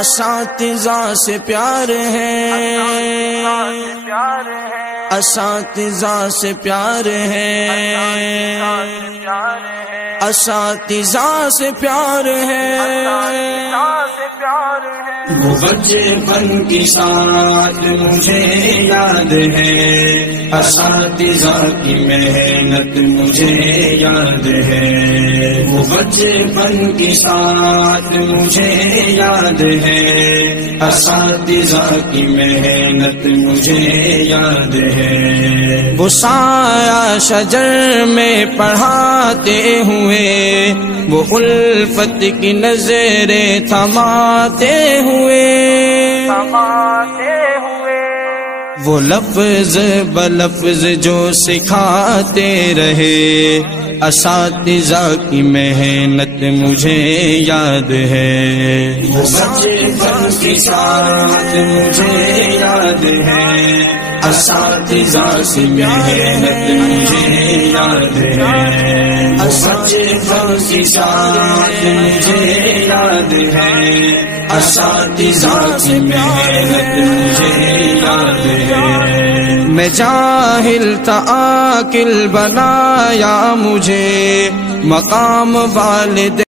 اساتذہ سے پیار ہے، اساتذہ سے پیار ہے، اساتذہ سے پیار ہے۔ وہ بچپن کی ساتھ مجھے یاد ہے، اساتذہ کی محنت مجھے یاد ہے۔ وہ بچپن کی ساتھ مجھے یاد ہے، اساتذہ کی محنت مجھے یاد ہے۔ وہ سایہ شجر میں پڑھاتے ہوئے، وہ الفت کی نظریں تھماتے ہوئے، وہ لفظ بلفظ جو سکھاتے رہے، اساتذہ کی محنت مجھے یاد ہے۔ وہ بچپن کی ساتھ مجھے یاد ہے، اساتذہ کی محنت مجھے یاد ہے۔ بچپن کی ساتھ مجھے یاد ہے، اساتذہ کی محنت مجھے یاد ہے۔ میں جاہل تھا عاقل بنایا مجھے، مقام والد